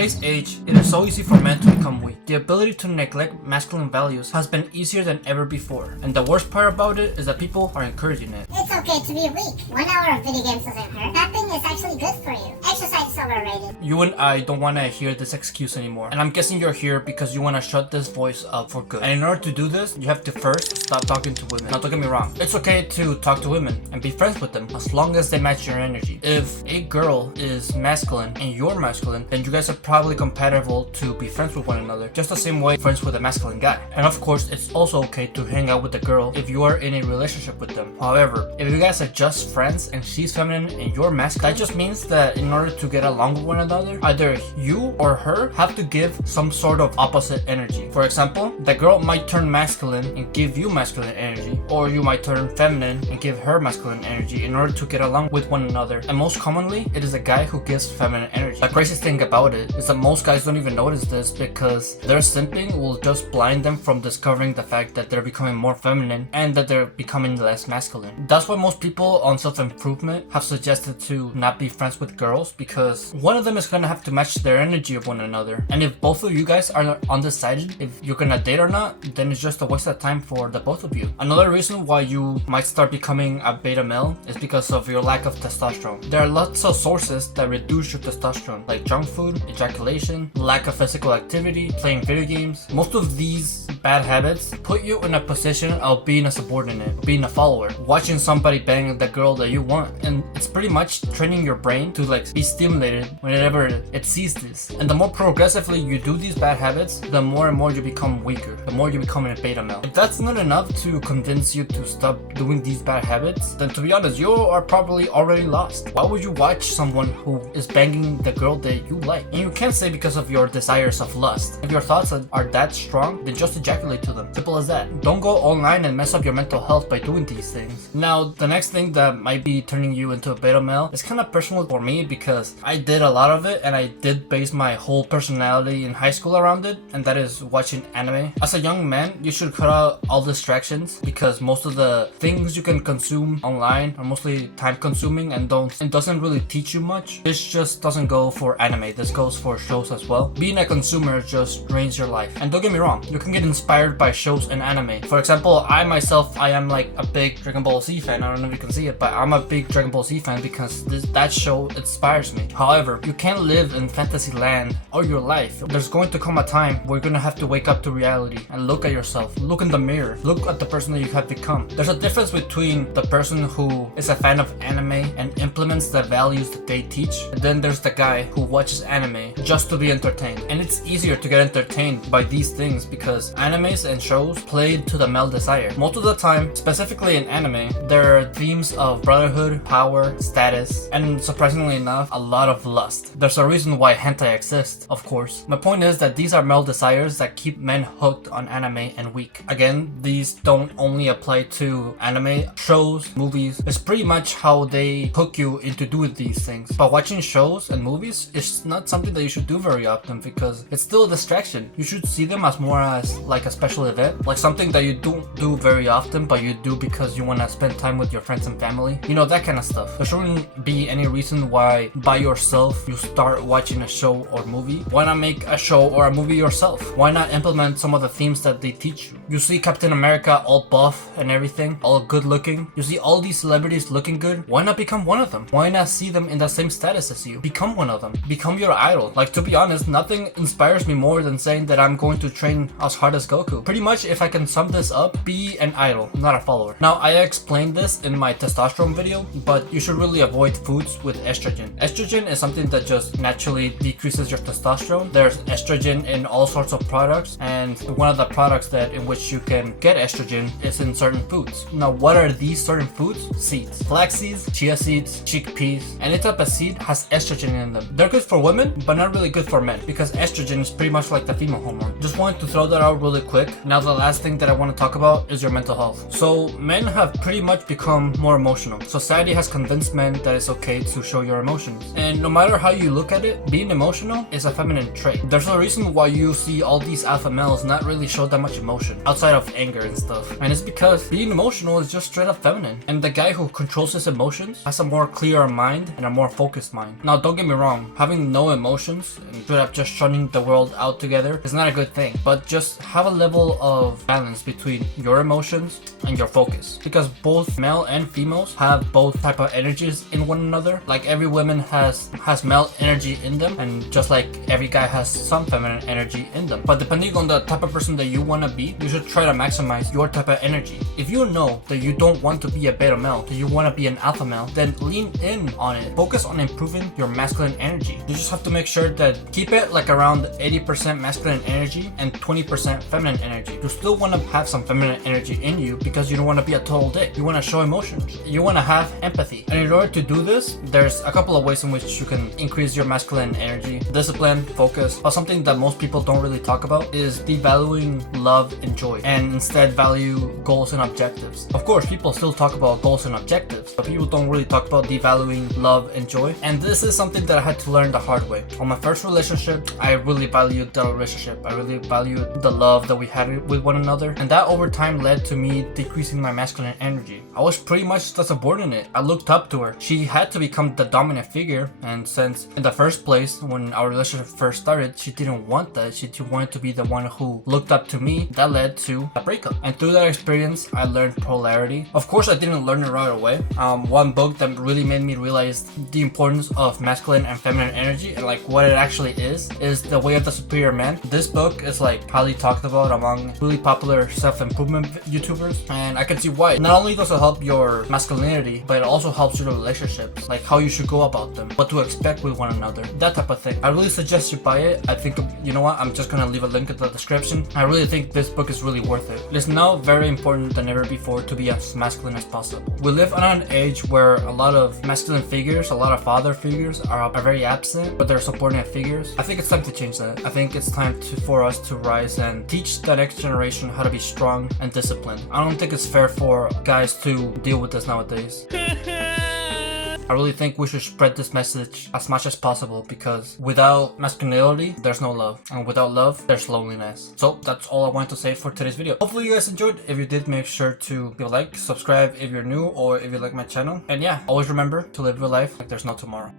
today's age, it is so easy for men to become weak. The ability to neglect masculine values has been easier than ever before, and the worst part about it is that people are encouraging it. It's okay to be weak. 1 hour of video games doesn't hurt. That thing is actually good for you. Exercise is overrated. You and I don't want to hear this excuse anymore, and I'm guessing you're here because you want to shut this voice up for good. And in order to do this, you have to first stop talking to women. Now don't get me wrong, it's okay to talk to women and be friends with them as long as they match your energy. If a girl is masculine and you're masculine, then you guys are probably compatible to be friends with one another, just the same way friends with a masculine guy. And of course, it's also okay to hang out with a girl if you are in a relationship with them. However, if you guys are just friends and she's feminine and you're masculine, that just means that in order to get along with one another, either you or her have to give some sort of opposite energy. For example, the girl might turn masculine and give you masculine energy, or you might turn feminine and give her masculine energy in order to get along with one another. And most commonly, it is a guy who gives feminine energy. The craziest thing about it is that most guys don't even notice this because their simping will just blind them from discovering the fact that they're becoming more feminine and that they're becoming less masculine. That's why most people on self-improvement have suggested to not be friends with girls, because one of them is gonna have to match their energy of one another. And if both of you guys are undecided if you're gonna date or not, then it's just a waste of time for the both of you. Another reason why you might start becoming a beta male is because of your lack of testosterone. There are lots of sources that reduce your testosterone, like junk food, ejaculation, lack of physical activity, playing video games. Most of these bad habits put you in a position of being a subordinate, being a follower, watching somebody bang the girl that you want. And it's pretty much training your brain to be stimulated whenever it sees this. And the more progressively you do these bad habits, the more and more you become weaker, the more you become a beta male. If that's not enough to convince you to stop doing these bad habits, then to be honest, you are probably already lost. Why would you watch someone who is banging the girl that you like? And you can't say because of your desires of lust. If your thoughts are that strong, then just ejaculate to them. Simple as that. Don't go online and mess up your mental health by doing these things. Now, the next thing that might be turning you into a beta male is kind of personal for me because I did a lot of it and I did base my whole personality in high school around it, and that is watching anime. As a young man, you should cut out all distractions because most of the things you can consume online are mostly time consuming and doesn't really teach you much. This just doesn't go for anime, this goes for shows as well. Being a consumer just drains your life. And don't get me wrong, you can get inspired by shows and anime. For example, I am like a big Dragon Ball Z fan. I don't know if you can see it, but I'm a big Dragon Ball Z fan because that show inspires me. However, you can't live in fantasy land all your life. There's going to come a time where you're gonna have to wake up to reality and look at yourself, look in the mirror, look at the person that you have become. There's a difference between the person who is a fan of anime and implements the values that they teach, and then there's the guy who watches anime just to be entertained. And it's easier to get entertained by these things because animes and shows play to the male desire. Most of the time, specifically in anime, there are themes of brotherhood, power, status, and surprisingly enough, a lot of lust. There's a reason why hentai exists, of course. My point is that these are male desires that keep men hooked on anime and weak. Again, these don't only apply to anime, shows, movies. It's pretty much how they hook you into doing these things. But watching shows and movies is not something that you should do very often because it's still a distraction. You should see them as more as like a special event, like something that you don't do very often, but you do because you want to spend time with your friends and family. You know, that kind of stuff. There shouldn't be any reason why by yourself you start watching a show or movie. Why not make a show or a movie yourself? Why not implement some of the themes that they teach you? You see Captain America all buff and everything, all good looking. You see all these celebrities looking good. Why not become one of them? Why not see them in the same status as you? Become one of them. Become your idol. Like, to be honest, nothing inspires me more than saying that I'm going to train as hard as Goku. Pretty much, if I can sum this up, be an idol, not a follower. Now, I explained this in my testosterone video, but you should really avoid foods with estrogen. Estrogen is something that just naturally decreases your testosterone. There's estrogen in all sorts of products, and one of the products that in which you can get estrogen is in certain foods. Now, what are these certain foods? Seeds. Flax seeds, chia seeds, chickpeas. Any type of seed has estrogen in them. They're good for women, but not really good for men because estrogen is pretty much like the female hormone. Just wanted to throw that out really really quick. Now the last thing that I want to talk about is your mental health. So men have pretty much become more emotional. Society has convinced men that it's okay to show your emotions. And no matter how you look at it, being emotional is a feminine trait. There's a reason why you see all these alpha males not really show that much emotion outside of anger and stuff. And it's because being emotional is just straight up feminine. And the guy who controls his emotions has a more clearer mind and a more focused mind. Now don't get me wrong, having no emotions and straight up just shutting the world out together is not a good thing. But just have a level of balance between your emotions and your focus. Because both male and females have both type of energies in one another. Like every woman has male energy in them, and just like every guy has some feminine energy in them. But depending on the type of person that you want to be, you should try to maximize your type of energy. If you know that you don't want to be a beta male, that you want to be an alpha male, then lean in on it. Focus on improving your masculine energy. You just have to make sure that keep it like around 80% masculine energy and 20% feminine energy. You still want to have some feminine energy in you because you don't want to be a total dick. You want to show emotions. You want to have empathy. And in order to do this, there's a couple of ways in which you can increase your masculine energy. Discipline, focus. But something that most people don't really talk about is devaluing love and joy, and instead value goals and objectives. Of course, people still talk about goals and objectives, but people don't really talk about devaluing love and joy. And this is something that I had to learn the hard way. On my first relationship, I really valued the relationship. I really valued the love that we had with one another, and that over time led to me decreasing my masculine energy. I was pretty much the subordinate. I looked up to her. She had to become the dominant figure, and since in the first place, when our relationship first started, she didn't want that. She wanted to be the one who looked up to me. That led to a breakup. And through that experience, I learned polarity. Of course, I didn't learn it right away. One book that really made me realize the importance of masculine and feminine energy and like what it actually is The Way of the Superior Man. This book is like highly talked about among really popular self-improvement YouTubers, and I can see why. Not only does it help your masculinity, but it also helps your relationships, like how you should go about them, what to expect with one another, that type of thing. I really suggest you buy it. I think, you know what, I'm just gonna leave a link in the description. I really think this book is really worth it. It is now very important than ever before to be as masculine as possible. We live on an age where a lot of masculine figures, a lot of father figures are very absent, but they're subordinate figures. I think it's time to change that. I think it's time for us to rise and teach the next generation how to be strong and disciplined. I don't think it's fair for guys to deal with this nowadays. I really think we should spread this message as much as possible, because without masculinity, there's no love. And without love, there's loneliness. So that's all I wanted to say for today's video. Hopefully you guys enjoyed. If you did, make sure to give a like, subscribe if you're new or if you like my channel. And yeah, always remember to live your life like there's no tomorrow.